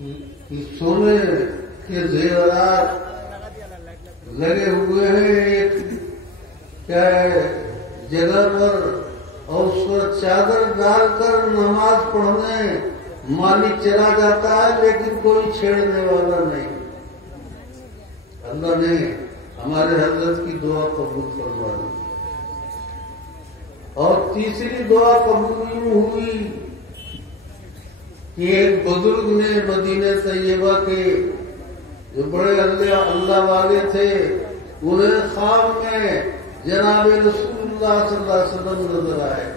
کہ سونے کے زیورات لگے ہوئے ہیں ایک کیا ہے جگہ پر، اور اس پر چادر ڈال کر نماز پڑھنے مالک چلا جاتا ہے، لیکن کوئی چھیڑنے والا نہیں۔ اللہ نے ہمارے حضرت کی دعا قبول فرما دی۔ اور تیسری دعا قبول یوں ہوئی کہ ایک بزرگ نے مدینہ طیبہ کے جو بڑے اللہ والے تھے، انہیں خواب میں جناب رسول اللہ صلی اللہ علیہ وسلم نظر آئے۔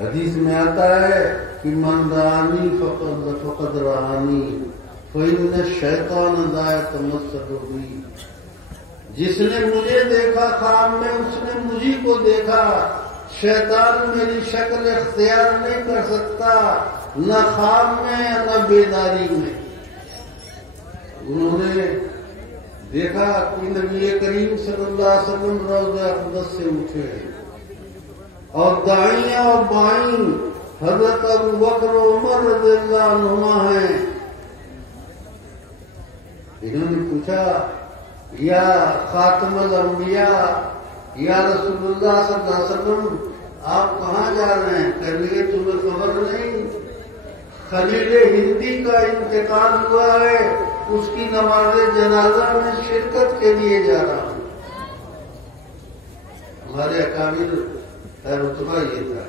حدیث میں آتا ہے کہ من رانی فقد رانی فإن الشیطان لا يتمثل بی، جس نے مجھے دیکھا خواب میں اس نے مجھے کو دیکھا۔ شیطان میری شکل اختیار نہیں کر سکتا، نہ خواب میں نہ بیداری میں۔ انہوں نے دیکھا کہ نبی کریم صلی اللہ علیہ وسلم روضہ اقدس سے اٹھے اور دائیں اور بائیں حضرت ابوبکر و عمر رضی اللہ عنہما ہیں۔ انہوں نے پوچھا یا خاتم الانبیاء یا رسول اللہ صلی اللہ علیہ وسلم، آپ کہاں جا رہے ہیں؟ کہنے لگے تمہیں خبر نہیں، خلیل ہندی کا انتقال ہوا ہے، اس کی نماز جنازہ میں شرکت کے لیے جا رہا ہوں۔ ہمارے اکابر رتبہ یہ تھا۔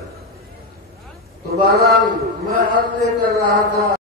تو بہرحال میں عرض کر رہا تھا